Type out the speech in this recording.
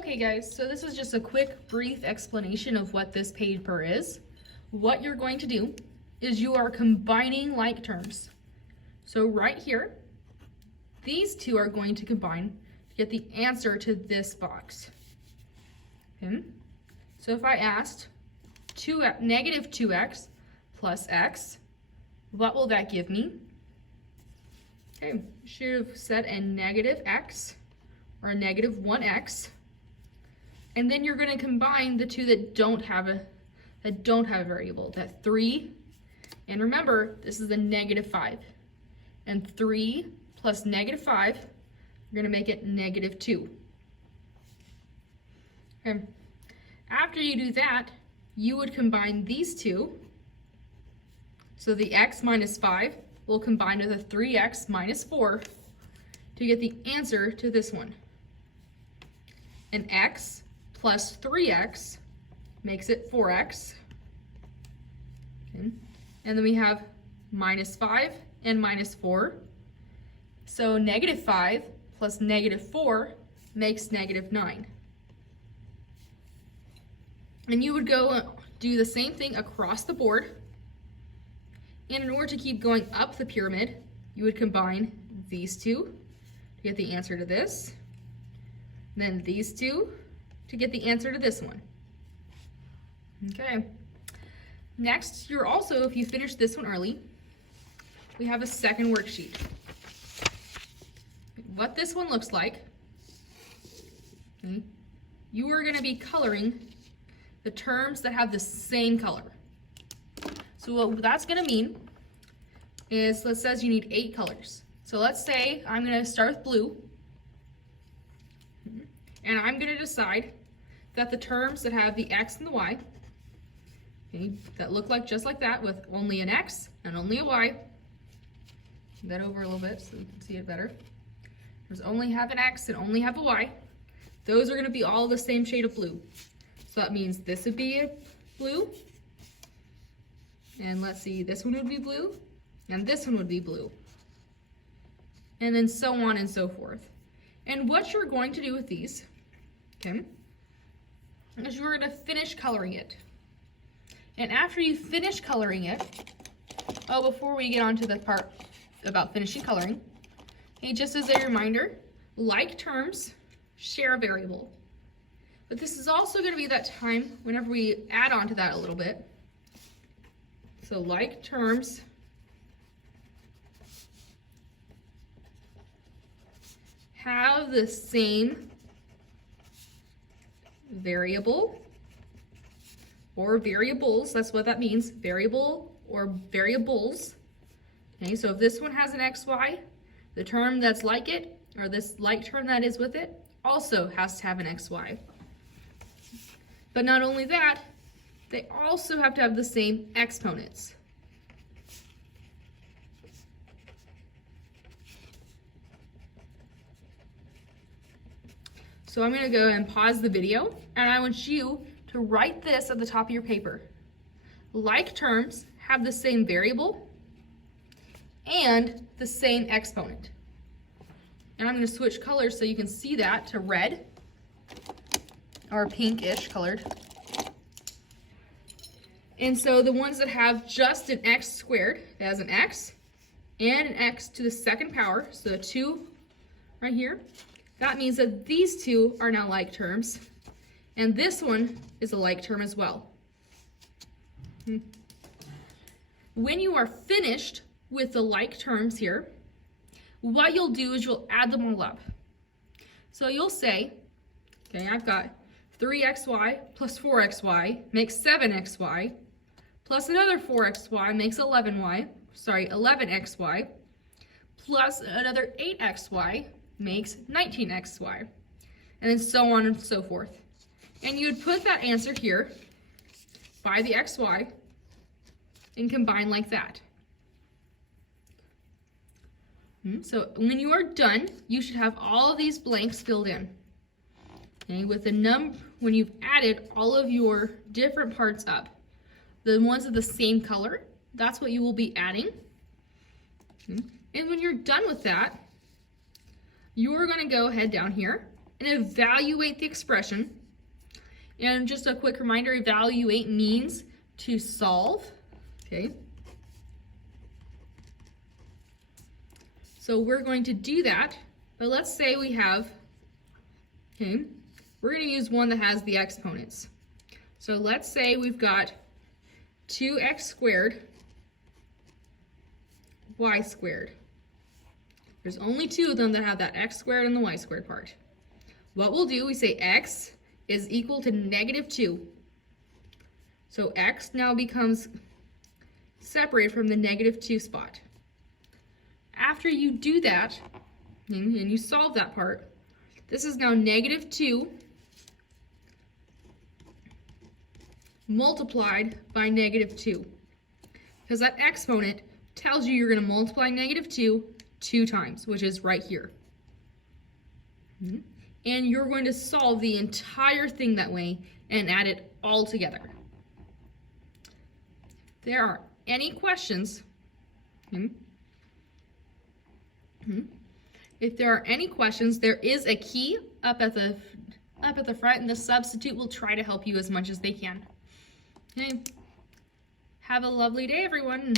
Okay guys, so this is just a quick brief explanation of what this paper is. What you're going to do is you are combining like terms. So right here, these two are going to combine to get the answer to this box. Okay. So if I asked negative 2x plus x, what will that give me? Okay, should have said a negative x or a negative 1x. And then you're going to combine the two that don't have a variable, that 3. And remember, this is a negative 5. And 3 plus negative 5, you're going to make it negative 2. Okay. After you do that, you would combine these two. So the x minus 5 will combine with a 3x minus 4 to get the answer to this one. And x plus 3x makes it 4x. Okay. And then we have minus 5 and minus 4. So negative 5 plus negative 4 makes negative 9. And you would go do the same thing across the board. And in order to keep going up the pyramid, you would combine these two to get the answer to this. Then these two to get the answer to this one. Okay. Next, you're also, if you finish this one early, we have a second worksheet. What this one looks like, okay, you are going to be coloring the terms that have the same color. So what that's going to mean is, it says you need 8 colors. So let's say I'm going to start with blue, and I'm going to decide that the terms that have the x and the y, okay, that look like just like that with only an x and only a y, move that over a little bit so you can see it better. There's only have an x and only have a y. Those are going to be all the same shade of blue. So that means this would be a blue, and let's see, this one would be blue, and this one would be blue, and then so on and so forth. And what you're going to do with these, okay, is you're going to finish coloring it. And after you finish coloring it, before we get on to the part about finishing coloring, okay, just as a reminder, like terms share a variable. But this is also going to be that time whenever we add on to that a little bit. So like terms have the same variable or variables. That's what that means, variable or variables. Okay, so if this one has an xy, the term that's like it, or this like term that is with it, also has to have an xy. But not only that, they also have to have the same exponents. So I'm going to go and pause the video, and I want you to write this at the top of your paper. Like terms have the same variable and the same exponent. And I'm going to switch colors so you can see that to red, or pinkish colored. And so the ones that have just an x squared, it has an x and an x to the second power, so 2 right here, that means that these two are now like terms, and this one is a like term as well. When you are finished with the like terms here, what you'll do is you'll add them all up. So you'll say, okay, I've got 3xy plus 4xy makes 7xy, plus another 4xy makes 11xy, plus another 8xy makes 19xy, and then so on and so forth. And you would put that answer here by the xy and combine like that. So when you are done, you should have all of these blanks filled in. Okay, with the when you've added all of your different parts up, the ones of the same color, that's what you will be adding. And when you're done with that, you're going to go ahead down here and evaluate the expression. And just a quick reminder, evaluate means to solve, okay? So we're going to do that, but let's say we have, okay, we're going to use one that has the exponents. So let's say we've got 2x squared, y squared. There's only two of them that have that x squared and the y squared part. What we'll do, we say x is equal to -2. So x now becomes separated from the -2 spot. After you do that, and you solve that part, this is now -2 multiplied by -2. Because that exponent tells you you're going to multiply -2 2 times, which is right here. And you're going to solve the entire thing that way and add it all together. If there are any questions, if there are any questions, there is a key up at the front, and the substitute will try to help you as much as they can. Okay. Have a lovely day, everyone.